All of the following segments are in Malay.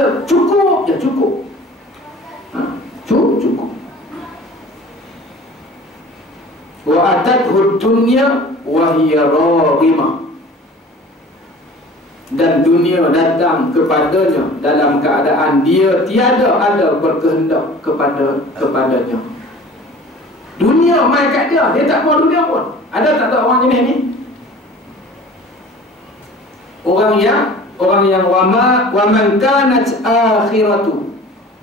ada, cukup je, cukup. Cukup. Wa atathu dunya wa hiya raghimah. Dan dunia datang kepadanya dalam keadaan dia tiada ada berkehendak kepadanya. Dunia mai kat dia, dia tak mau dunia pun. Ada tak orang jenis ni? Orang yang wa man kanat akhiratu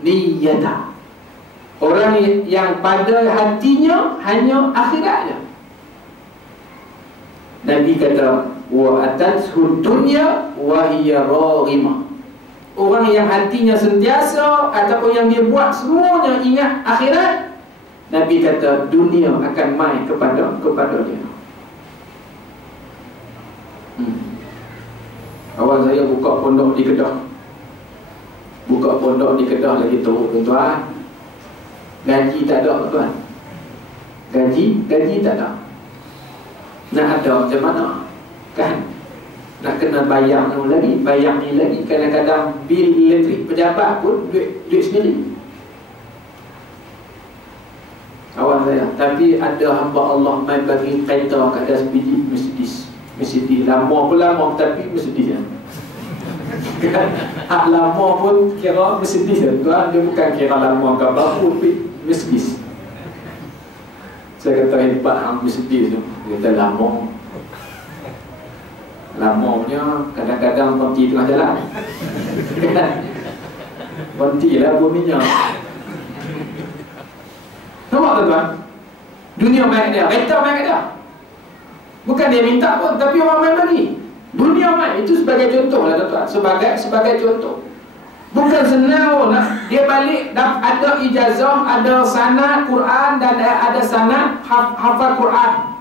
niyyata. Orang yang pada hatinya hanya akhiratnya. Nabi kata wa atathu dunya wa hiya raghimah. Orang yang hatinya sentiasa ataupun yang dia buat semuanya ingat akhirat, Nabi kata dunia akan mai kepada dia. Awal saya buka pondok di Kedah. Buka pondok di Kedah lagi teruk, tuan-tuan. Gaji tak ada, tuan. Gaji tak ada. Nak ada macam mana? Kan? Nak kena bayar ni lagi. Kadang-kadang bil elektrik pejabat pun duit sendiri. Kawan saya, tapi ada hamba Allah main bagi kereta kat atas biji Mercedes lama tapi Mercedes ya. Hak lama pun kira Mercedes ya, tuan. Dia bukan kira lama ke baru, tapi Mercedes. Saya kata hebat hang Mercedes tu. Dia kata lamanya kadang-kadang berhenti tengah jalan. Berhentilah buah minyak. Nampak tuan-tuan? Dunia main dia, kereta main dia. Bukan dia minta pun, tapi orang main bagi. Dunia main, itu sebagai contoh lah tuan-tuan. Sebagai contoh. Bukan senang nak dia balik ada ijazah, ada sanad Quran dan ada sanad hafal Quran.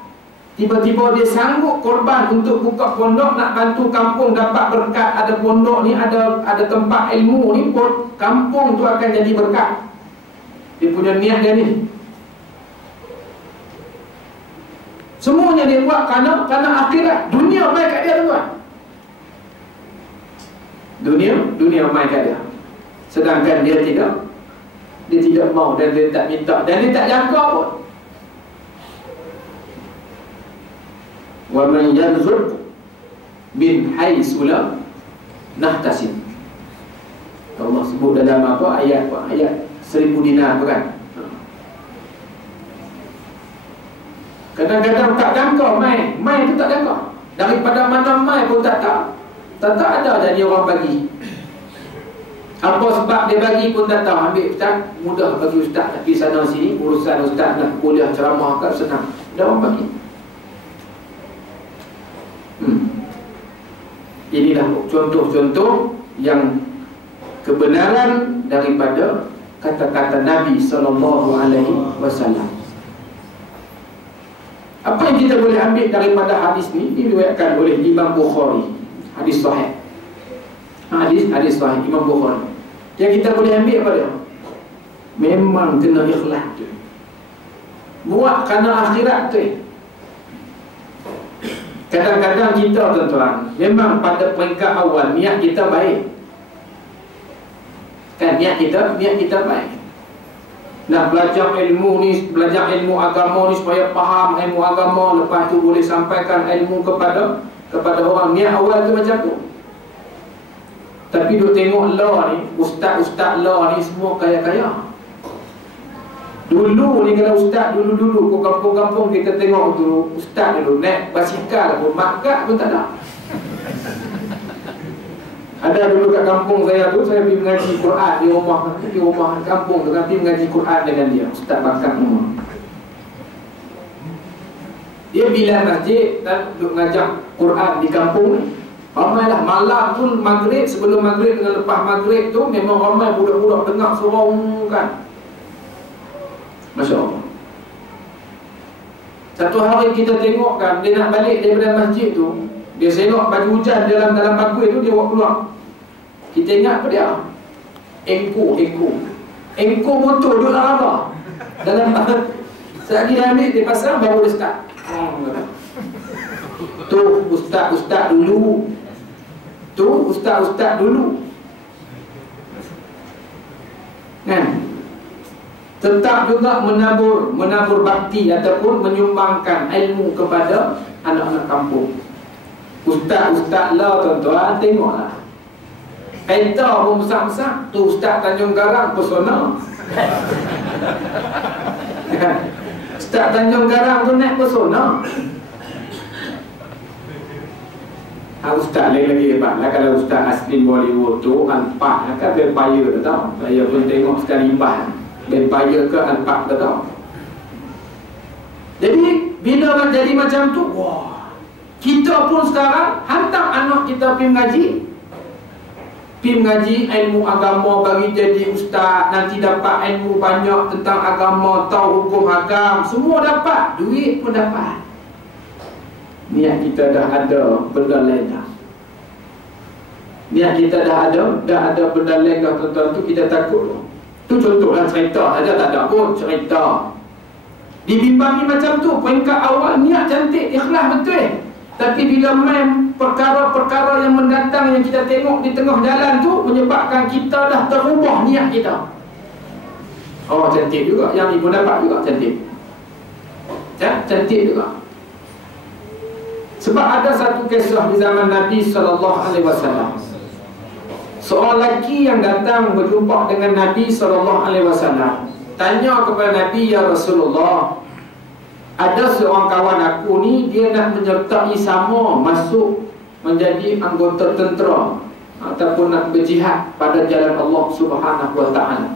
Tiba-tiba dia sanggup korban untuk buka pondok, nak bantu kampung dapat berkat. Ada pondok ni, ada tempat ilmu ni pun, kampung tu akan jadi berkat. Dia punya niat dia ni. Semuanya dia buat kerana akhirat. Dunia main kat dia, tuan. Dunia main kat dia. Sedangkan dia tidak mau dan dia tak minta dan dia tak jangka pun. Wa man yarzuq min haitsu la nahtasib. Allah sebut dalam ayat 1000 dinar tu kan. Kadang-kadang tak jangka mai tu tak jangka. Daripada mana mai pun tak ada jadi orang bagi. Apa sebab dia bagi pun tak tahu. Ambil ustaz, mudah bagi ustaz. Tapi sana sini urusan ustaz nak kuliah ceramah kan senang. Ada orang bagi. Inilah contoh-contoh yang kebenaran daripada kata-kata Nabi SAW. Apa yang kita boleh ambil daripada hadis ni? Diriwayatkan oleh Imam Bukhari. Hadis sahih. Hadis sahih Imam Bukhari. Yang kita boleh ambil apa dia? Memang kena ikhlas tu. Buat kerana akhirat tu. Kadang-kadang kita, tuan-tuan, memang pada peringkat awal niat kita baik. Kan niat kita baik. Nak belajar ilmu ni, belajar ilmu agama ni supaya faham ilmu agama, lepas tu boleh sampaikan ilmu kepada orang. Niat awal tu macam tu. Tapi duk tengok law ni, ustaz-ustaz law ni semua kaya-kaya. Dulu ni kalau ustaz dulu ke kampung-kampung kita tengok tu ustaz dulu naik basikal pun makat pun tak ada. Ada dulu kat kampung saya tu, saya pergi mengaji Quran di rumah kampung tu, pergi mengaji Quran dengan dia, ustaz bakar rumah. Dia bila masjid dan duduk mengajar Quran di kampung ni. Ramailah malam tu maghrib, sebelum maghrib dengan lepas maghrib tu memang ramai budak-budak dengar surau kan. Masya Allah. Satu hari kita tengok kan, dia nak balik daripada masjid tu, dia selok baju hujan dalam bagui tu, dia buat keluar. Kita ingat apa dia? Engko motor duduk dalam apa? Dalam sekali dia ambil, dia pasang, baru dia start. Tu ustaz-ustaz dulu. Kan? Tetap juga menabur bakti ataupun menyumbangkan ilmu kepada anak-anak kampung. Ustaz-ustaz lah tuan-tuan, tengoklah. Kereta pun besar-besar. Tu Ustaz Tanjung Garang pesona. Ustaz Tanjung Garang tu naik pesona. Ustaz lagi hebat lah. Kalau Ustaz asli Bollywood tu Alpak lah kan, vampire tu tau. Saya pun tengok sekali limbah vampire ke Alpak tu tau. Jadi bila jadi macam tu, wah, kita pun sekarang hantar anak kita pergi mengaji ilmu agama, bagi jadi ustaz, nanti dapat ilmu banyak tentang agama, tahu hukum agama, semua dapat, duit pun dapat. Niat kita dah ada benda lain dah. Niat kita dah ada benda lain dah, tuan-tuan, tu kita takut. Tu contohlah cerita saja, tak ada pun cerita. Dibimbangi macam tu, peringkat awal niat cantik, ikhlas betul. Tapi bila main perkara-perkara yang mendatang yang kita tengok di tengah jalan tu, menyebabkan kita dah terubah niat kita. Oh, cantik juga, yang ibu dapat juga cantik. Cantik juga. Sebab ada satu kisah di zaman Nabi SAW. Seorang lelaki yang datang berjumpa dengan Nabi SAW, tanya kepada Nabi, "Ya Rasulullah, ada seorang kawan aku ni, dia nak menyertai sama masuk menjadi anggota tentera ataupun nak berjihad pada jalan Allah Subhanahu wa ta'ala.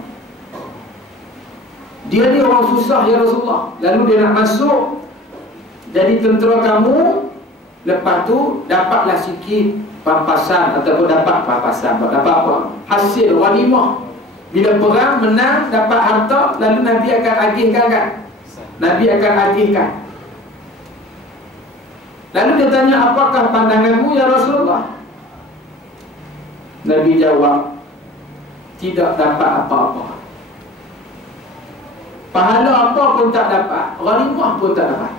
Dia ni orang susah ya Rasulullah. Lalu dia nak masuk jadi tentera kamu, lepas tu dapatlah sikit pampasan ataupun dapat pampasan, dapat apa? Hasil ghanimah. Bila perang menang dapat harta, lalu Nabi akan agihkan kan? Nabi akan agihkan. Lalu dia tanya, apakah pandanganmu ya Rasulullah? Nabi jawab, tidak dapat apa-apa. Pahala apa pun tak dapat, ghanimah pun tak dapat.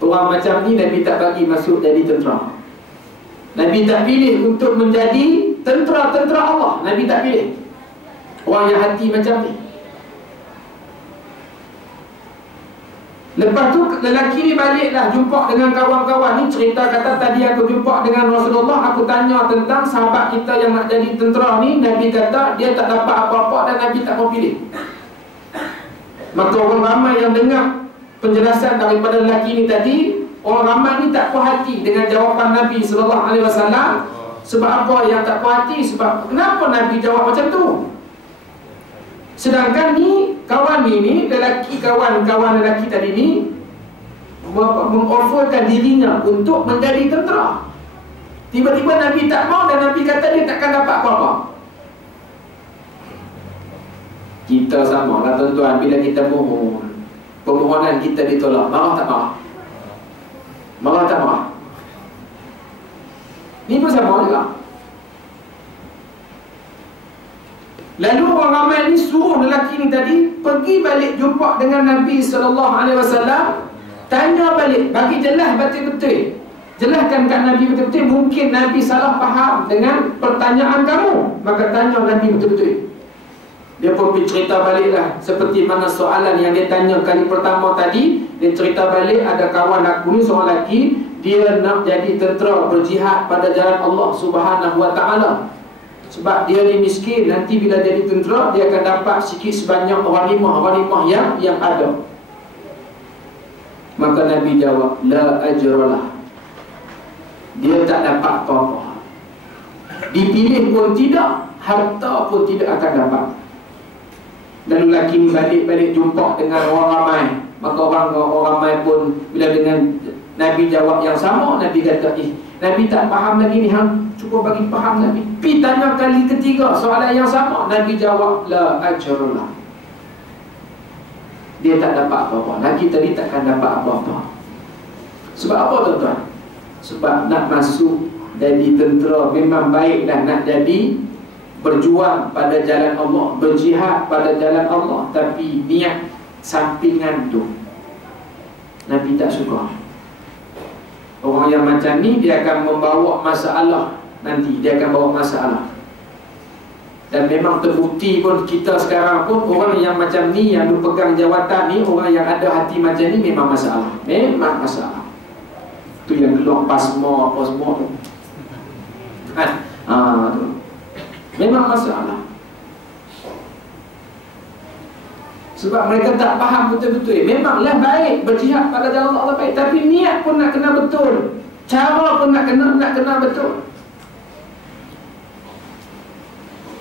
Orang macam ni Nabi tak bagi masuk jadi tentera. Nabi tak pilih untuk menjadi tentera Allah. Nabi tak pilih orang yang hati macam ni. Lepas tu lelaki ni baliklah jumpa dengan kawan-kawan ni, cerita kata tadi aku jumpa dengan Rasulullah, aku tanya tentang sahabat kita yang nak jadi tentera ni. Nabi kata dia tak dapat apa-apa dan Nabi tak mau pilih. Maka orang ramai yang dengar penjelasan daripada lelaki ni tadi, orang ramai ni tak puas hati dengan jawapan Nabi SAW. Sebab apa yang tak puas hati? Sebab kenapa Nabi jawab macam tu? Sedangkan ni kawan ni lelaki, kawan lelaki tadi ni mengofferkan dirinya untuk menjadi tentera. Tiba-tiba Nabi tak mau dan Nabi kata dia takkan dapat apa-apa. Kita sama lah tuan-tuan, bila kita mohon, permohonan kita ditolak, marah tak marah? Marah tak marah? Ni pun sama juga. Lalu orang ramai ni suruh lelaki ni tadi pergi balik jumpa dengan Nabi SAW, tanya balik, bagi jelas betul-betul, jelaskan kat Nabi betul-betul. Mungkin Nabi salah faham dengan pertanyaan kamu, maka tanya Nabi betul-betul. Dia pun cerita balik lah, seperti mana soalan yang dia tanya kali pertama tadi. Dia cerita balik, ada kawan aku ni seorang lelaki, dia nak jadi tentera berjihad pada jalan Allah Subhanahu wa ta'ala. Sebab dia ni miskin, nanti bila jadi tentera dia akan dapat sikit sebanyak ghanimah yang ada. Maka Nabi jawab, la ajralah, dia tak dapat apa-apa. Dipilih pun tidak, harta pun tidak akan dapat. Lalu lelaki ni balik jumpa dengan orang ramai. Maka orang ramai pun bila dengan Nabi jawab yang sama, Nabi kata, Nabi tak faham lagi ni, hang cuba bagi faham Nabi. Pi tanya kali ketiga soalan yang sama, Nabi jawab, la ajrullah, dia tak dapat apa-apa. Lagi tadi takkan dapat apa-apa. Sebab apa tuan-tuan? Sebab nak masuk jadi tentera memang baiklah, nak jadi berjuang pada jalan Allah, berjihad pada jalan Allah, tapi niat sampingan tu Nabi tak suka. Orang yang macam ni dia akan membawa masalah. Nanti dia akan bawa masalah. Dan memang terbukti pun kita sekarang pun orang yang macam ni, yang pegang jawatan ni, orang yang ada hati macam ni memang masalah. Memang masalah. Tu yang keluar pasma apa semua tu. Kan? Tu. Memang masalah. Sebab mereka tak faham betul-betul. Memanglah baik berjihad pada jalan Allah baik, tapi niat pun nak kena betul. Cara pun nak kena betul.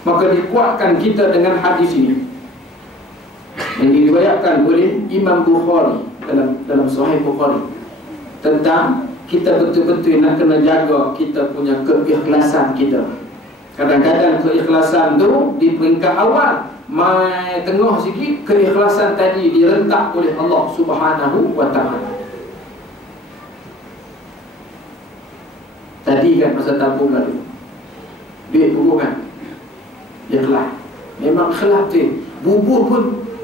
Maka dikuatkan kita dengan hadis ini yang diriwayatkan oleh Imam Bukhari dalam Sahih Bukhari, tentang kita betul-betul nak kena jaga kita punya keikhlasan kita. Kadang-kadang keikhlasan tu di peringkat awal, mai tengah sikit keikhlasan tadi direntak oleh Allah Subhanahu wa ta'ala. Tadi kan masa tabung lalu, duit bubuh kan, ikhlas. Memang ikhlas tu. Bubuh pun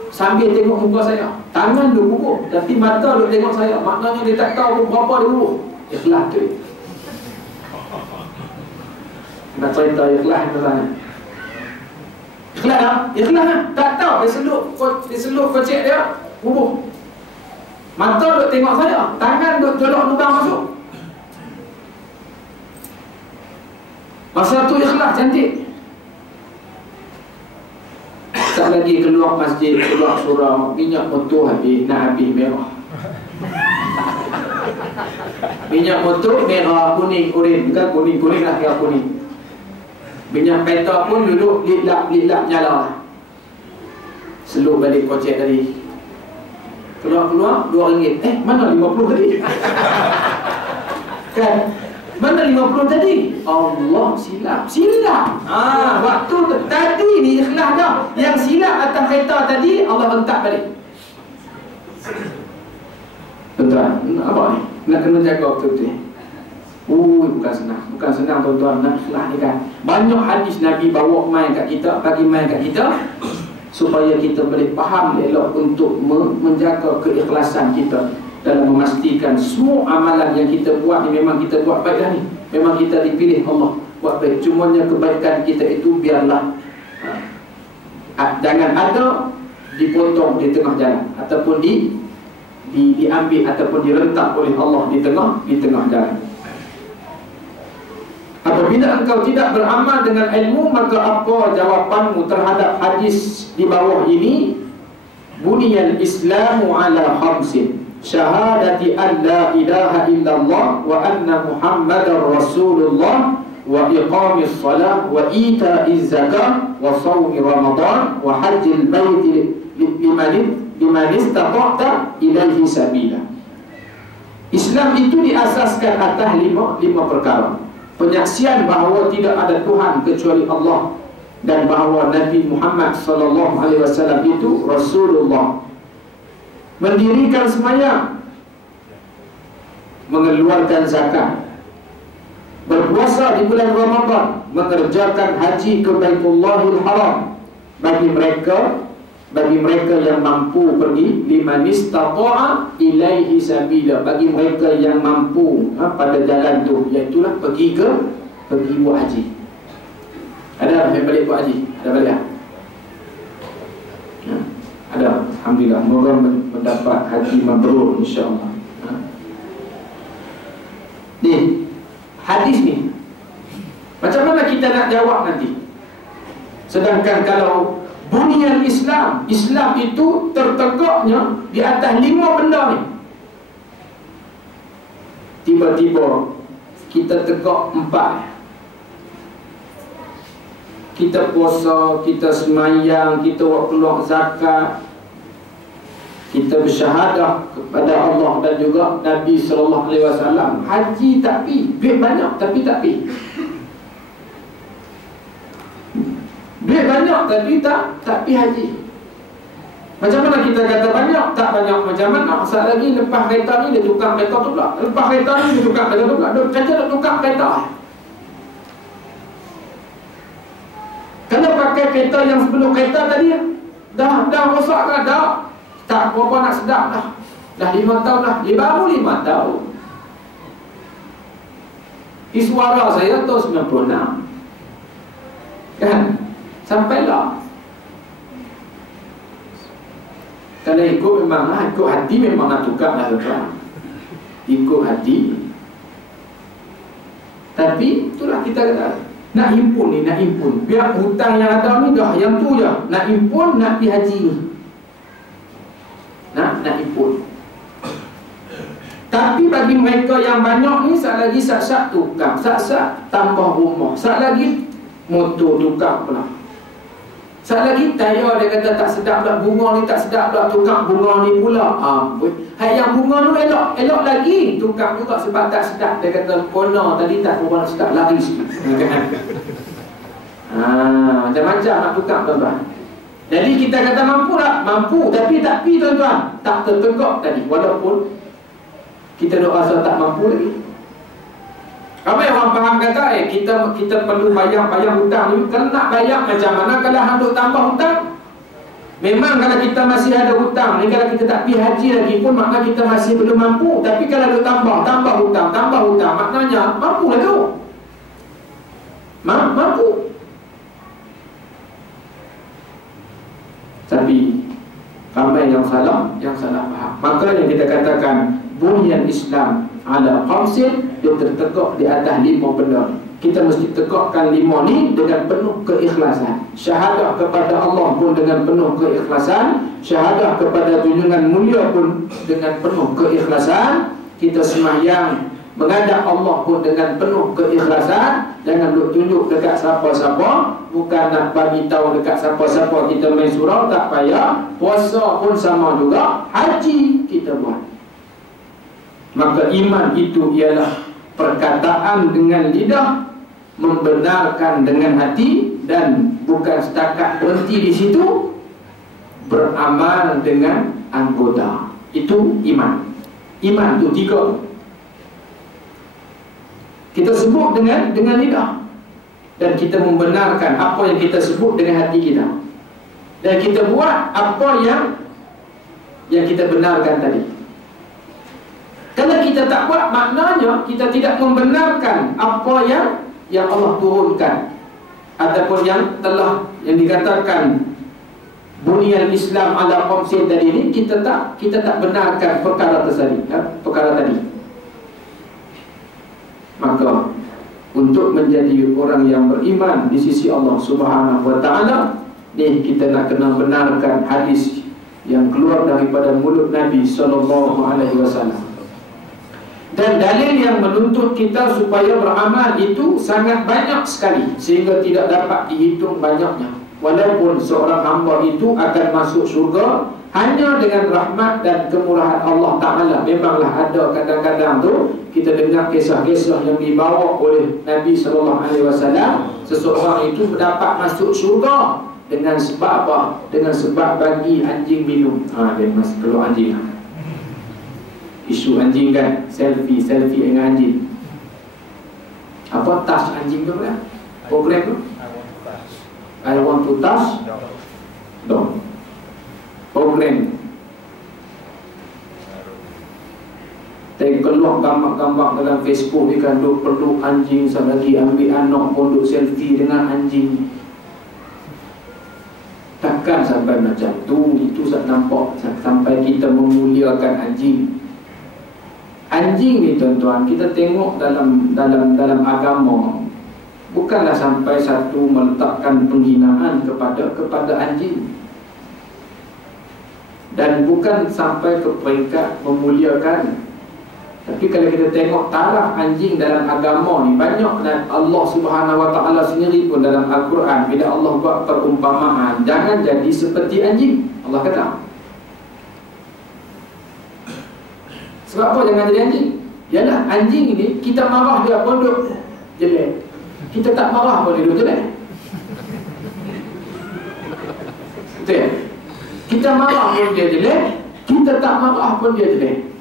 sambil tengok muka saya, tangan dia bubuh, tapi mata dia tengok saya. Maknanya dia tak tahu berapa dia bubuh. Ikhlas tu. Nak cerita ikhlas ke sana? Ikhlas tak? Ikhlas tak? Tak tahu. Dia seluk kocek dia, bubuh. Mata dia tengok saya, tangan dia jolok lubang masuk. Masa tu ikhlas cantik. Tak lagi keluar masjid, keluar surau, minyak motor habis, nak habis merah. Minyak motor merah, kuning, oren. Bukan kuning, kuning lah, kira kuning. Minyak peta pun duduk lilap nyala. Selur balik kocek tadi. Keluar RM2. Mana 50 tadi? Kan? Mana 50 tadi? Allah, silap. Waktu tadi ni ikhlas dah. Yang silap atas kereta tadi, Allah hentak balik. Tuan-tuan, apa ni? Nak kena jaga betul-betul. Bukan senang tuan-tuan, nak ikhlas ni kan. Banyak hadis Nabi bawa main kat kita, bagi main kat kita, supaya kita boleh faham elok untuk menjaga keikhlasan kita dalam memastikan semua amalan yang kita buat ni memang kita buat baik dah ni. Memang kita dipilih Allah buat baik. Cumanya kebaikan kita itu biarlah jangan ada dipotong di tengah jalan, ataupun diambil ataupun direntak oleh Allah di tengah jalan. Apabila engkau tidak beramal dengan ilmu, maka apa jawapanmu terhadap hadis di bawah ini? Buniyal Islamu ala khamsin: syahadati an la ilaha illallah wa anna Muhammadar Rasulullah, wa iqamis salah, wa ita'iz zakah, wa sawmi Ramadan, wa hajjil baiti liman istata'ta ilaihi sabila. Islam itu diasaskan atas lima perkara. Penyaksian bahawa tidak ada Tuhan kecuali Allah, dan bahawa Nabi Muhammad SAW itu Rasulullah. Mendirikan sembahyang, mengeluarkan zakat, berpuasa di bulan Ramadan, mengerjakan haji ke Baitullahil Haram bagi mereka yang mampu pergi, liman istata'a ilaihi sabila, bagi mereka yang mampu pada jalan tu, iaitulah pergi buat haji. Ada yang balik buat haji? Ada balik? Ada, alhamdulillah. Semoga mendapat haji mabrur insya-Allah. Ni hadis ni, macam mana kita nak jawab nanti? Sedangkan kalau bunyian Islam itu tertegaknya di atas 5 benda ni, tiba-tiba kita tegak 4. Kita puasa, kita semayang, kita keluar zakat, kita bersyahadah kepada Allah dan juga Nabi SAW. Haji tak pi, duit banyak tapi tak pi. Duit banyak tapi tak pi haji. Macam mana kita kata banyak? Tak banyak macam mana? Saat lagi lepas kereta ni dia tukar kereta tu pula. Lepas kereta ni dia tukar kereta tu pula. Dia kata dia tukar kereta. Kalau pakai kereta yang sebelum kereta tadi dah rosak kan? Dah tak berapa nak sedap dah. Dah 5 tahun dah. Dia baru 5 tahun. Suara saya tahun 96. Kan? Sampailah. Kalau ikut memang ikut hati memang nak tukar lah tuan. Ikut hati. Tapi itulah kita kata, nak himpun ni, nak himpun. Biar hutang yang ada ni dah yang tu je. Nak himpun, nak pergi haji ni. Nak himpun. Tapi bagi mereka yang banyak ni, sat lagi sat-sat tukar, sat-sat tambah rumah, sat lagi motor tukar pula. Sat lagi tayar dia kata tak sedap pula, bunga ni tak sedap pula, tukar bunga ni pula. Hai yang bunga tu elok lagi, tukar juga sebab tak sedap. Dia kata kona tadi tak berapa sedap, lari sikit. Macam-macam nak tukar tuan-tuan. Jadi kita kata mampu tak? Mampu, tapi tak pi tuan-tuan. Tak tertegak tadi, walaupun kita duk rasa tak mampu lagi. Ramai orang faham kata kita perlu bayar hutang ni. Kalau nak bayar macam mana kalau hendak tambah hutang? Memang kalau kita masih ada hutang ni, kalau kita tak pergi haji lagi pun makna kita masih belum mampu. Tapi kalau ada tambah hutang, maknanya mampu lah tu. Mampu. Tapi ramai yang salah faham. Makanya kita katakan bunyan Islam ala khamsin, dia tertegak di atas 5 benda. Kita mesti tegakkan 5 ni dengan penuh keikhlasan. Syahadah kepada Allah pun dengan penuh keikhlasan. Syahadah kepada junjungan mulia pun dengan penuh keikhlasan. Kita sembahyang menghadap Allah pun dengan penuh keikhlasan. Jangan duk tunjuk dekat siapa-siapa. Bukan nak bagi tahu dekat siapa-siapa kita main surau, tak payah. Puasa pun sama juga. Haji kita buat. Maka iman itu ialah perkataan dengan lidah, membenarkan dengan hati, dan bukan setakat berhenti di situ, beramal dengan anggota. Itu iman. Iman itu 3. Kita sebut dengan lidah, dan kita membenarkan apa yang kita sebut dengan hati kita, dan kita buat apa yang kita benarkan tadi. Kalau kita tak buat, maknanya kita tidak membenarkan apa yang Allah turunkan, ataupun yang dikatakan bunyan Islam ala khamsin tadi ni, kita tak benarkan perkara tadi. Maka untuk menjadi orang yang beriman di sisi Allah Subhanahu wa taala, ni kita nak kena benarkan hadis yang keluar daripada mulut Nabi sallallahu alaihi wasallam. Dan dalil yang menuntut kita supaya beramal itu sangat banyak sekali, sehingga tidak dapat dihitung banyaknya. Walaupun seorang hamba itu akan masuk syurga hanya dengan rahmat dan kemurahan Allah Ta'ala. Memanglah ada kadang-kadang tu kita dengar kisah-kisah yang dibawa oleh Nabi SAW. Seseorang itu mendapat masuk syurga dengan sebab apa? Dengan sebab bagi anjing minum. Dia masih keluar anjing. Isu anjing kan, selfie dengan anjing. Apa touch anjing tu kan? Program tu I want to touch dog. Program Tapi keluar gambar-gambar dalam Facebook ni kan, duk peluk anjing, lagi ambil anak pun duk selfie dengan anjing. Takkan sampai macam tu. Itu tak nampak sampai kita memuliakan anjing. Anjing ni tuan-tuan, kita tengok dalam agama, bukanlah sampai satu meletakkan penghinaan kepada anjing, dan bukan sampai ke peringkat memuliakan. Tapi kalau kita tengok taraf anjing dalam agama ni banyak, dan Allah Subhanahu wa taala sendiri pun dalam Al-Quran, bila Allah buat perumpamaan, jangan jadi seperti anjing. Allah kata, sebab apa jangan jadi anjing? Yalah, anjing ini kita marah dia pun duk jelek, kita tak marah pun dia duk jelek. Betul ya? Kita marah pun dia jelek, kita tak marah pun dia jelek.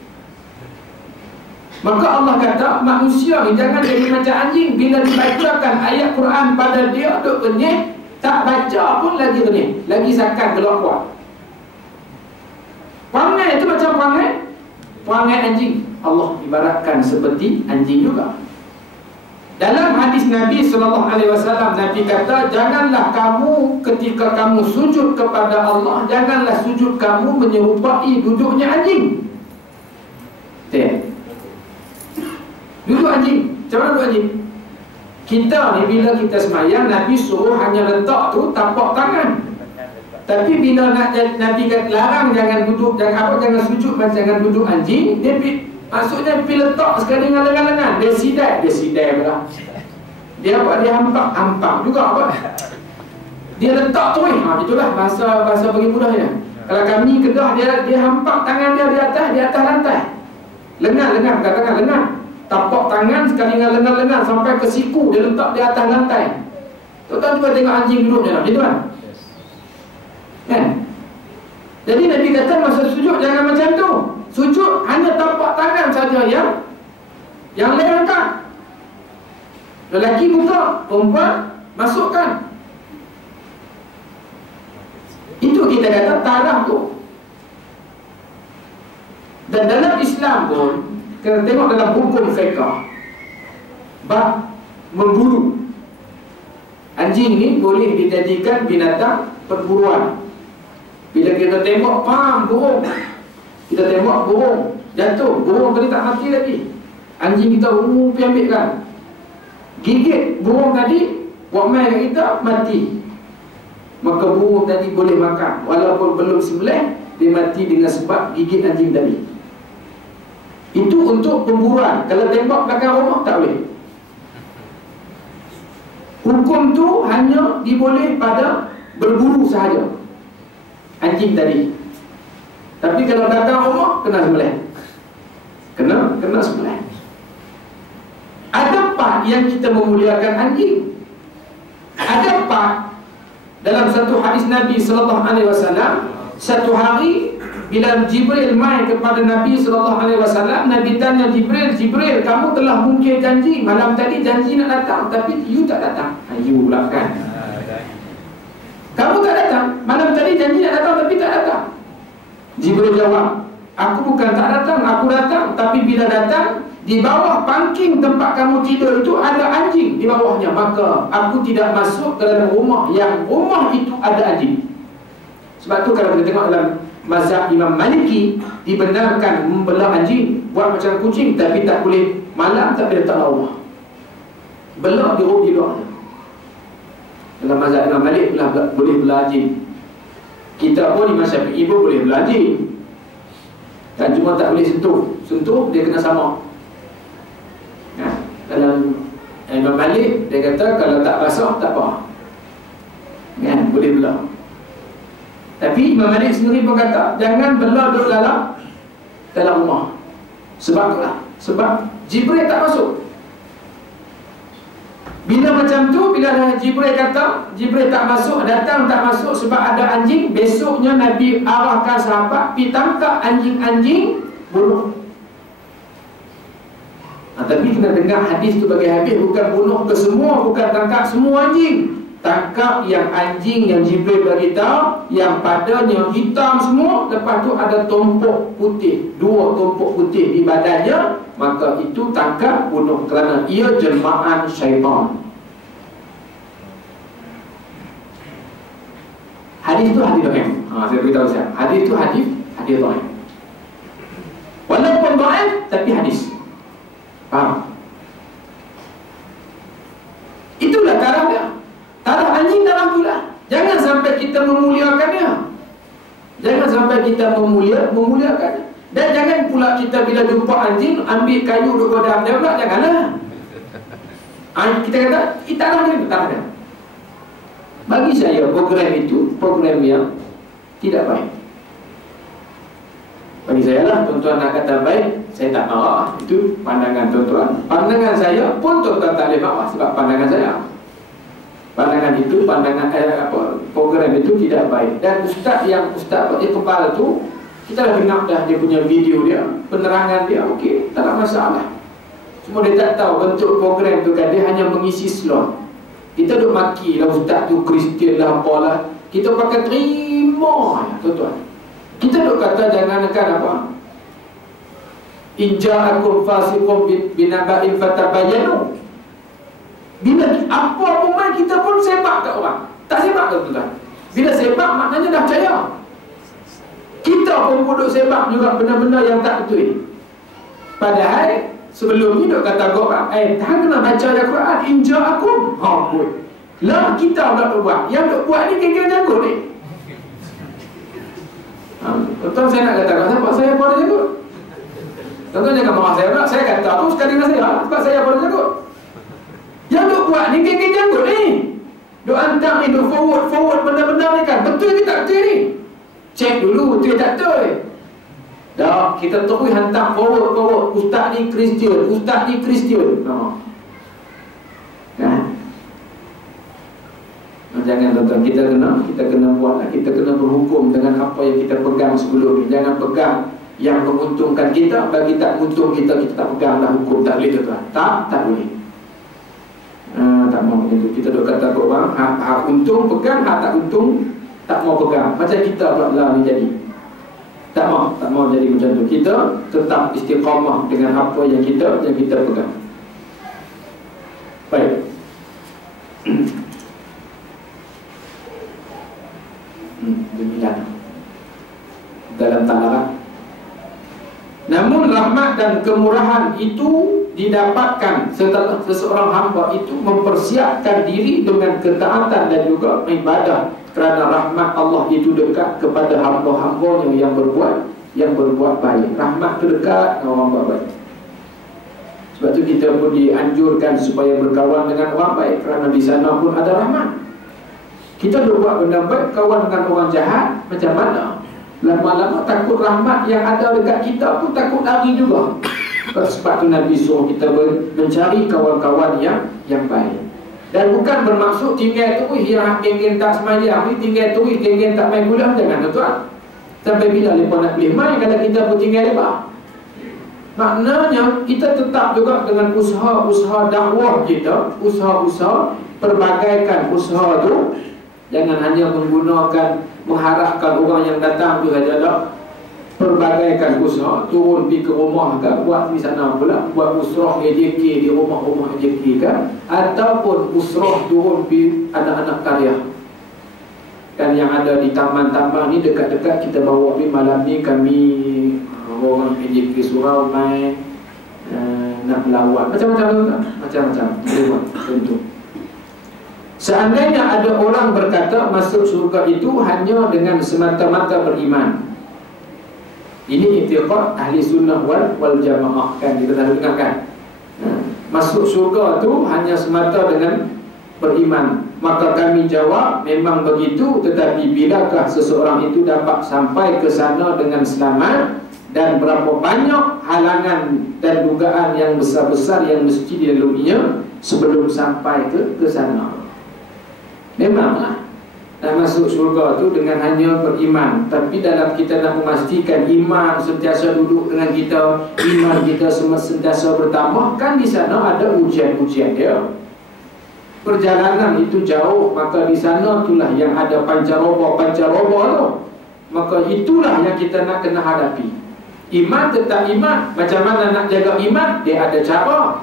Maka Allah kata manusia ni jangan jadi macam anjing. Bila dibacakan ayat Quran pada dia duk renyih, tak baca pun lagi renyih, lagi sakan keluar kuat. Perangai itu macam perangai anjing. Allah ibaratkan seperti anjing juga. Dalam hadis Nabi SAW, Nabi kata, janganlah kamu ketika kamu sujud kepada Allah, janganlah sujud kamu menyerupai duduknya anjing. Duduk anjing. Macam mana duduk anjing? Kita ni bila kita semayang, Nabi suruh hanya letak tu tapak tangan. Tapi bila Nabi kata larang jangan duduk, jangan sujud, jangan duduk anjing, dia maksudnya pergi letak sekali dengan lengan-lengan. Dia sidai pula. Dia apa? Dia hampak juga apa? Dia letak tu itulah bahasa bagi mudahnya. Kalau kami Kedah, dia hampak tangan dia di atas lantai. Lengan, bukan tangan, lengan. Tapak tangan sekali dengan lengan-lengan sampai ke siku, dia letak di atas lantai. Tuan-tuan cuba tengok anjing duduknya, gitu kan? Kan? Jadi Nabi kata masa sujud jangan macam tu. Sujud hanya tapak tangan saja yang lain angkat. Lelaki buka, perempuan masukkan. Itu kita kata taraf tu. Dan dalam Islam pun, kita tengok dalam hukum fiqh, bab memburu. Anjing ni boleh dijadikan binatang perburuan. Bila kita tengok burung, kita tengok burung jatuh, burung tadi tak mati lagi, anjing kita pergi ambilkan, gigit burung tadi, buat main kat kita, mati. Maka burung tadi boleh makan, walaupun belum sembelih, dia mati dengan sebab gigit anjing tadi. Itu untuk pemburuan. Kalau tembak belakang rumah tak boleh. Hukum tu hanya diboleh pada berburu sahaja anjing tadi. Tapi kalau belakang rumah kena sembelih. Kena sembelih. Ada part yang kita memuliakan anjing. Ada part dalam satu hadis Nabi SAW, satu hari bila Jibril main kepada Nabi SAW, Nabi tanya Jibril, kamu telah mungkir janji malam tadi, janji nak datang tapi you tak datang. You pula kan, kamu tak datang malam tadi, janji nak datang tapi tak datang. Jibril jawab, aku bukan tak datang, aku datang, tapi bila datang, di bawah pangking tempat kamu tidur itu ada anjing di bawahnya, maka aku tidak masuk ke dalam rumah yang rumah itu ada anjing. Sebab tu kalau kita tengok dalam mazhab Imam Maliki, dibenarkan membelah anjing, buat macam kucing, tapi tak boleh malam, tak boleh letak rumah. Belah di luar. Dalam mazhab Imam Malik boleh belah anjing. Kita pun Imam Syafi'i pun boleh belah anjing, dan cuma tak boleh sentuh dia kena sama. Dalam Imam Malik dia kata kalau tak basah tak apa, kan, boleh belah. Tapi Imam Malik sendiri pun kata jangan belah duduk dalam rumah. Sebab itulah, sebab Jibril tak masuk. Bila macam tu, bila Jibril kata Jibril tak masuk, datang tak masuk sebab ada anjing, besoknya Nabi arahkan sahabat pergi tangkap anjing-anjing, bunuh. Tapi kena dengar hadis tu bagi habis, bukan bunuh ke semua, bukan tangkap semua anjing. Tangkap yang anjing yang Jibril beritahu, yang padanya hitam semua, lepas tu ada tumpuk putih, 2 tumpuk putih di badannya, maka itu tangkap, bunuh, kerana ia jelmaan syaitan. Hadis tu hadis dhaif. Saya beritahu saya, hadis tu hadis dhaif. Walaupun dhaif tapi hadis. Faham? Itulah taraf dia. Taraf anjing dalam itulah. Jangan sampai kita memuliakannya. Jangan sampai kita memuliakannya. Dan jangan pula kita bila jumpa anjing ambil kayu duk godam dia pula, janganlah. Kita kata taraf dia. Bagi saya program itu program yang tidak baik. Bagi saya lah, tuan-tuan nak kata baik, saya tak marah. Itu pandangan tuan-tuan. Pandangan saya pun tuan-tuan tak boleh marah sebab pandangan saya. Pandangan itu, program itu tidak baik. Dan ustaz kepala tu, kita dah dengar dah dia punya video dia, penerangan dia, okey, tak ada masalah. Cuma dia tak tahu bentuk program tu kan, dia hanya mengisi slot. Kita duk maki lah ustaz tu Kristian lah apalah, kita pakai terima tuan-tuan. Kita duk kata jangankan apa, in ja'akum fasiqun binaba'in fatabayyanu. Bila apa pun main, kita pun sepak kat orang. Tak sepak ke tuan? Bila sepak maknanya dah percaya. Kita pun duduk sepak juga benda-benda yang tak betul. Padahal sebelum ni duk kata orang, tak kena baca Al-Quran, inja aku. Lah kita tak buat. Yang duk buat ni geng-geng janggut ni. Tuan saya nak kata kat siapa? Saya pun ada janggut. Tuan jangan marah saya pula. Saya kata tu sekali dengan saya sebab saya pun ada janggut. Yang duk buat ni geng-geng janggut ni. Duk hantar ni, duk forward benda-benda ni kan. Betul ke tak betul ni? Cek dulu betul tak betul. Dah, kita terus hantar forward. Ustaz ni Kristian. Kan? Jangan tuan-tuan, kita kena buatlah. Kita kena berhukum dengan apa yang kita pegang sebelum ni. Jangan pegang yang menguntungkan kita. Bagi tak untung kita tak peganglah hukum. Tak boleh tuan-tuan. Tak boleh. Tak mau macam tu. Kita duk kata orang hak untung pegang, hak tak untung tak mau pegang. Macam kita pula ni jadi. Tak mau jadi macam tu. Kita tetap istiqamah dengan apa yang kita pegang. Baik. Demikian dalam ta'ala. Namun rahmat dan kemurahan itu didapatkan setelah seseorang hamba itu mempersiapkan diri dengan ketaatan dan juga ibadah, kerana rahmat Allah itu dekat kepada hamba-hambanya yang berbuat baik. Rahmat itu dekat dengan orang buat baik. Sebab tu kita pun dianjurkan supaya berkawan dengan orang baik, kerana di sana pun ada rahmat. Kita buat benda baik, kawan dengan orang jahat, macam mana? Lama-lama takut rahmat yang ada dekat kita pun takut lari juga. Sebab tu Nabi suruh kita mencari kawan-kawan yang baik. Dan bukan bermaksud tinggal terus yang geng-geng tak semayang ni, tinggal terus geng-geng tak main bola. Jangan tuan. Sampai bila mereka nak boleh main kalau kita pun tinggal lebar? Maknanya kita tetap juga dengan usaha-usaha dakwah kita, usaha-usaha perbagaikan usaha tu. Jangan hanya mengharapkan orang yang datang tu saja dah. Perbagaikan usaha, turun pergi ke rumah ke, buat di sana pula, buat usrah AJK di rumah-rumah AJK ke, ataupun usrah turun pergi anak-anak karya. Kan yang ada di taman-taman ni dekat-dekat kita bawa pergi. Malam ni kami orang AJK surau main nak melawat macam-macam tentu. Seandainya ada orang berkata masuk surga itu hanya dengan semata-mata beriman. Ini i'tiqad ahli sunnah wal jamaah, kan kita dah dengar kan. Masuk surga tu hanya semata dengan beriman. Maka kami jawab memang begitu, tetapi bilakah seseorang itu dapat sampai ke sana dengan selamat, dan berapa banyak halangan dan dugaan yang besar-besar yang mesti dilaluinya sebelum sampai ke sana. Memanglah nak masuk syurga tu dengan hanya beriman. Tapi dalam kita nak memastikan iman sentiasa duduk dengan kita, iman kita sentiasa bertambah, kan di sana ada ujian-ujian dia. Perjalanan itu jauh, maka di sana itulah yang ada pancaroba tu. Maka itulah yang kita nak kena hadapi. Iman tetap iman. Macam mana nak jaga iman? Dia ada cara.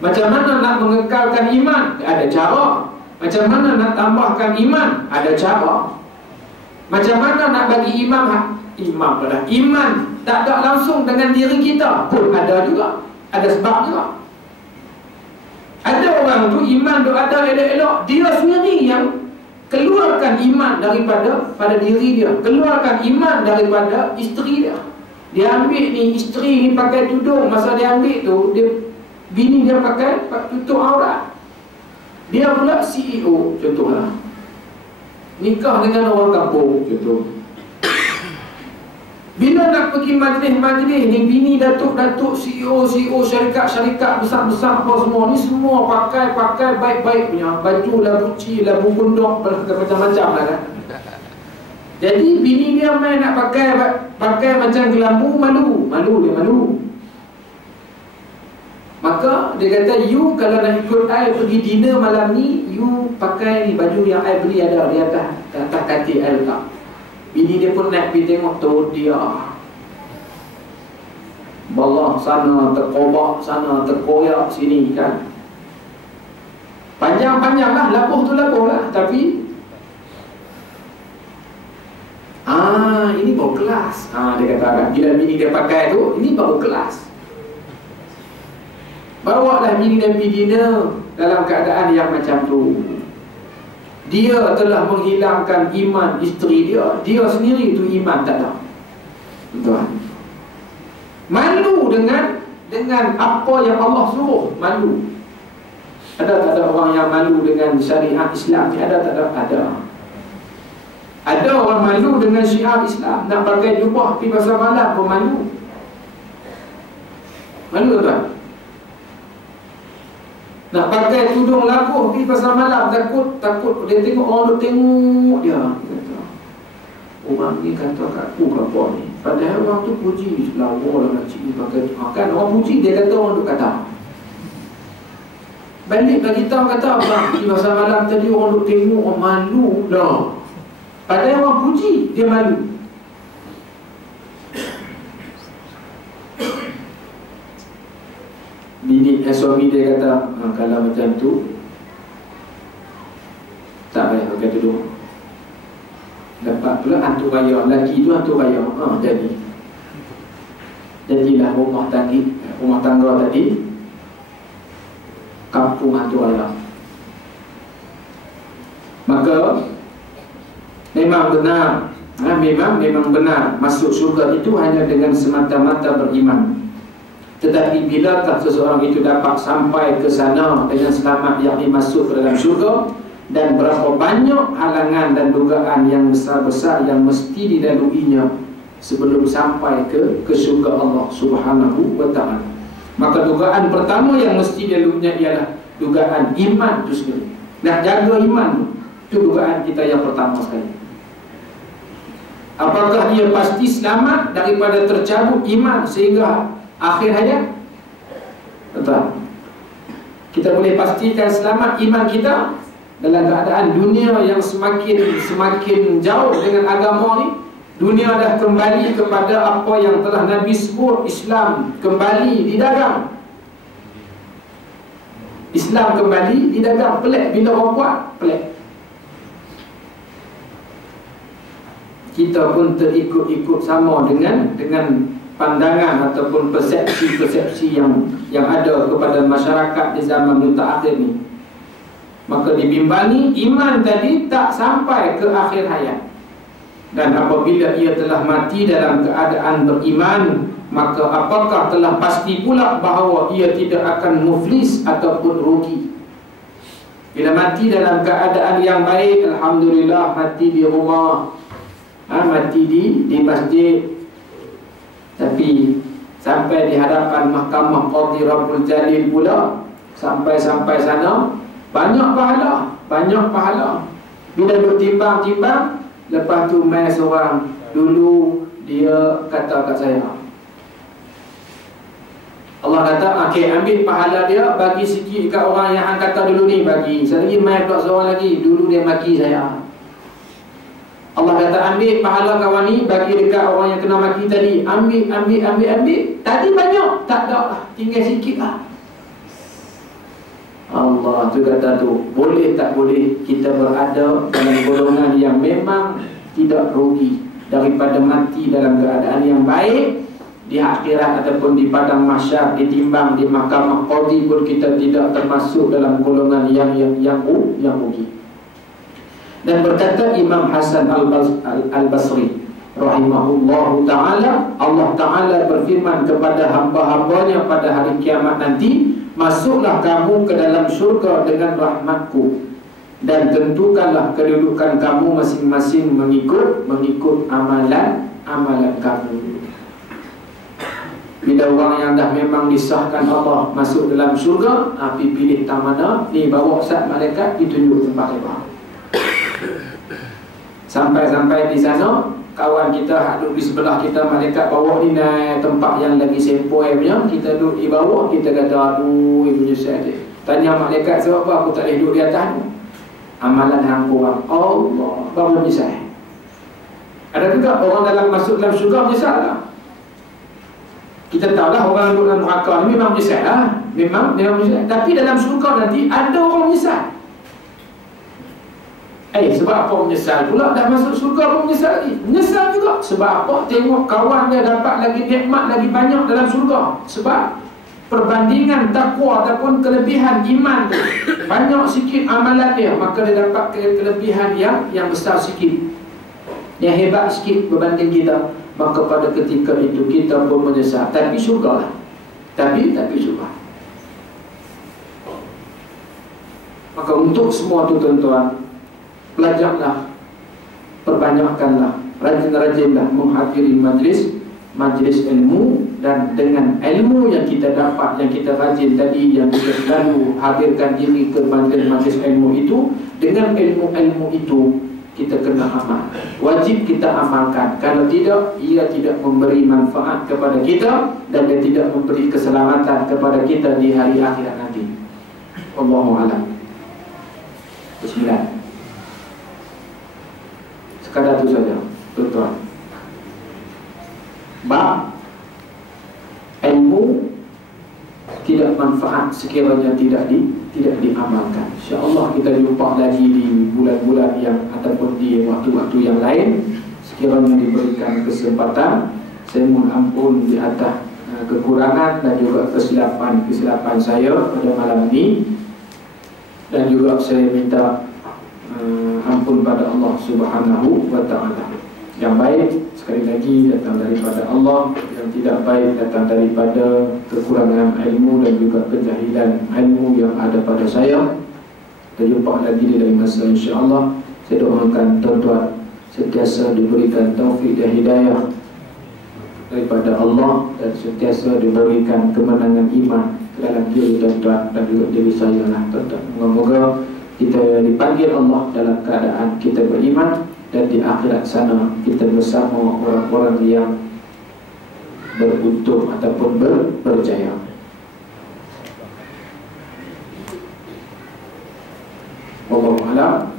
Macam mana nak mengekalkan iman? Dia ada cara. Macam mana nak tambahkan iman? Ada cara. Macam mana nak bagi iman tak ada langsung dengan diri kita pun ada juga. Ada sebab juga. Ada orang tu iman tu ada elok-elok, dia sendiri yang keluarkan iman pada diri dia, keluarkan iman daripada isteri dia. Dia ambil ni, isteri ni pakai tudung, masa dia ambil tu bini dia pakai tutup aurat. Dia pula CEO, contohlah. Nikah dengan orang kampung, contoh. Bila nak pergi majlis-majlis ni, bini datuk-datuk, CEO syarikat besar-besar apa semua ni, semua pakai baik-baik punya baju, labu Gucci, labu gundok, macam-macam lah kan. Jadi bini dia main nak pakai macam gelambu, malu. Maka dia kata, you kalau nak ikut I pergi dinner malam ni, you pakai ni baju yang I beli ada di atas katil I letak. Bini dia pun naik pergi tengok tu, dia balah sana, terkobak sana, terkoyak sini kan. Panjang-panjang lah, labuh tu labuh lah. Tapi ini baru kelas. Dia kata bila bini dia pakai tu, ini baru kelas. Bawalah bini dan bini dia dalam keadaan yang macam tu. Dia telah menghilangkan iman isteri dia. Dia sendiri tu iman tak ada. Tuan, malu dengan apa yang Allah suruh. Malu. Ada tak ada orang yang malu dengan syariat Islam ni? Ada tak ada? Ada. Ada orang malu dengan syiar Islam. Nak pakai jubah pergi pasar malam pun malu. Malu tuan? Nak pakai tudung labuh pergi pasar malam, takut dia tengok orang duk tengok dia. Orang ni kata kat aku ke apa ni? Padahal orang tu puji, lawa lah makcik ni pakai. Kan orang puji, dia kata orang duk kata. Balik bagi tahu kata abang, di pasar malam tadi orang duk tengok, orang malu lah. Padahal orang puji, dia malu. Bini suami dia kata, kalau macam tu tak payah pakai tudung. Dapat pula hantu raya. Lelaki tu hantu raya. Jadilah rumah tangga tadi kampung hantu raya. Maka memang benar, memang benar, masuk syurga itu hanya dengan semata-mata beriman. Tetapi bilakah seseorang itu dapat sampai ke sana dengan selamat, yakni masuk ke dalam syurga, dan berapa banyak halangan dan dugaan yang besar-besar yang mesti dilaluinya sebelum sampai ke syurga Allah Subhanahu wa ta'ala. Maka dugaan pertama yang mesti dilaluinya ialah dugaan iman itu sendiri. Nak jaga iman itu dugaan kita yang pertama sekali. Apakah dia pasti selamat daripada tercabut iman sehingga akhir hayat? Betul. Kita boleh pastikan selamat iman kita dalam keadaan dunia yang semakin jauh dengan agama ni. Dunia dah kembali kepada apa yang telah Nabi sebut. Islam kembali didagang. Islam kembali didagang. Pelik bila orang buat, pelik. Kita pun terikut-ikut sama dengan pandangan ataupun persepsi-persepsi yang ada kepada masyarakat di zaman mutaakhir ni. Maka dibimbangi iman tadi tak sampai ke akhir hayat. Dan apabila ia telah mati dalam keadaan beriman, maka apakah telah pasti pula bahawa ia tidak akan muflis ataupun rugi. Bila mati dalam keadaan yang baik, alhamdulillah, mati di rumah, mati di masjid, tapi sampai di hadapan mahkamah Qadhi Rabbul Jalil pula, sampai sana banyak pahala. Bila duk timbang-timbang, lepas tu mai seorang dulu dia kata kat saya, Allah kata, okey, ambil pahala dia, bagi sikit kat orang yang hang kata dulu ni, bagi. Sekali mai pula seorang lagi, dulu dia maki saya. Allah kata, ambil pahala kawan ni, bagi dekat orang yang kena maki tadi. Ambil. Tadi banyak, tak ada lah, tinggal sikit lah. Allah tu kata tu, boleh tak boleh kita berada dalam golongan yang memang tidak rugi daripada mati dalam keadaan yang baik di akhirat ataupun di padang mahsyar, ditimbang di mahkamah qadhi pun kita tidak termasuk dalam golongan yang rugi. Dan berkata Imam Hasan Al-Basri rahimahullahu ta'ala, Allah ta'ala berfirman kepada hamba-hambanya pada hari kiamat nanti, masuklah kamu ke dalam syurga dengan rahmatku, dan tentukanlah kedudukan kamu masing-masing mengikut amalan kamu. Bila orang yang dah memang disahkan Allah masuk dalam syurga, api pilih tak mana, ni bawa sat malaikat, ditunjuk tempat lebar. Sampai di sana, kawan kita duduk di sebelah kita, malaikat bawa ni naik tempat yang lagi sempoi punya, kita duduk di bawah, kita kata aduh ibu nyesal dia. Tanya malaikat, sebab apa aku tak boleh duduk di atas ni? Amalan hang kurang. Allah baru menyesal. Ada juga orang dalam masuk dalam syurga menyesal tak? Kita tahu lah orang duduk dalam neraka ni memang menyesal lah. Memang menyesal. Tapi dalam syurga nanti ada orang menyesal. Sebab apa menyesal pula? Dah masuk syurga pun menyesal lagi. Menyesal juga. Sebab apa? Tengok kawan dia dapat lagi nikmat lagi banyak dalam syurga. Sebab perbandingan takwa ataupun kelebihan iman tu banyak sikit amalan dia, maka dia dapat kelebihan yang besar sikit, yang hebat sikit berbanding kita. Maka pada ketika itu kita pun menyesal. Tapi syurga lah. Tapi syurga. Maka untuk semua tu tuan-tuan, belajarlah, perbanyakkanlah, rajin-rajinlah menghadiri majlis ilmu. Dan dengan ilmu yang kita dapat, yang kita rajin tadi, yang kita selalu hadirkan diri ke majlis ilmu itu, dengan ilmu-ilmu itu kita kena amal. Wajib kita amalkan. Kalau tidak, ia tidak memberi manfaat kepada kita, dan dia tidak memberi keselamatan kepada kita di hari akhirat nanti. Wallahu a'lam. Bismillah. Sekadar itu saja, tuan-tuan. Bab ilmu tidak manfaat sekiranya tidak diamalkan. InsyaAllah kita jumpa lagi di bulan-bulan yang ataupun di waktu-waktu yang lain. Sekiranya diberikan kesempatan, saya mohon ampun di atas kekurangan dan juga kesilapan saya pada malam ini. Dan juga saya minta ampun pada Allah Subhanahu wa ta'ala. Yang baik sekali lagi datang daripada Allah, yang tidak baik datang daripada kekurangan ilmu dan juga kejahilan ilmu yang ada pada saya. Kita jumpa lagi di lain masa insya-Allah. Saya doakan tuan-tuan sentiasa diberikan taufik dan hidayah daripada Allah, dan sentiasa diberikan kemenangan iman ke dalam diri tuan-tuan dan juga diri saya lah tuan-tuan. Moga-moga kita dipanggil Allah dalam keadaan kita beriman, dan di akhirat sana kita bersama orang-orang yang beruntung ataupun berjaya. Wallahu a'lam.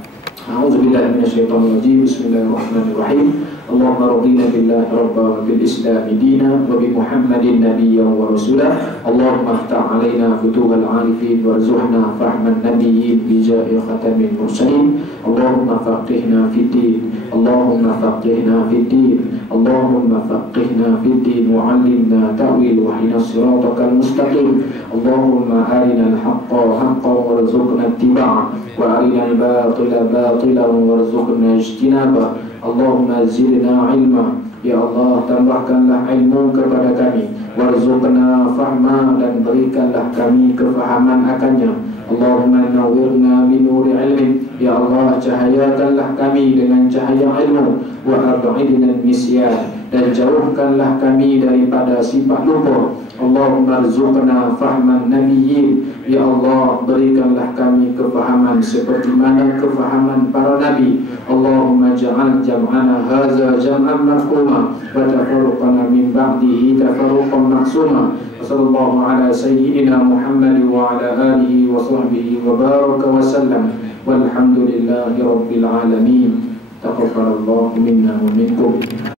A'udzubillahi minasyaitonir rajim. Bismillahirrahmanirrahim. Allahumma radina billahi rabba wa bil islam dina wa bi Muhammadin nabiyyan wa rasulah. Allahumma aftah alaina futuhal arifin warzuqna fahman nabiyyin bi jahi khatamil mursalin. Allahumma faqihna fid din. Allahumma faqihna fid din. Allahumma faqihna fid din wa 'allimna ta'wil wa hina siratal mustaqim. Allahumma arina al-haqqa haqqan warzuqna ittiba'ah wa arina al-batila batilan warzuqna ijtinabah. Allahumma zidna ilma. Ya Allah, tambahkanlah ilmu kepada kami. Warzuqna fahma, dan berikanlah kami kefahaman akannya. Allahumma nawwirna binuri ilmi. Ya Allah, cahayakanlah kami dengan cahaya ilmu. Wa ab'idna nisyan, dan jauhkanlah kami daripada sifat lupa. Allahumma rzuqna fahman nabiyyin. Ya Allah, berikanlah kami kefahaman seperti mana kefahaman para nabi. Allahumma ja'al jam'ana hadza jam'an marhuma wa tafarruqana min ba'dihi tafarruqan maksuma. Sallallahu ala sayyidina Muhammad wa ala alihi wa sahbihi wa baraka wa sallam. Walhamdulillahi rabbil alamin. Taqabbalallahu minna wa minkum.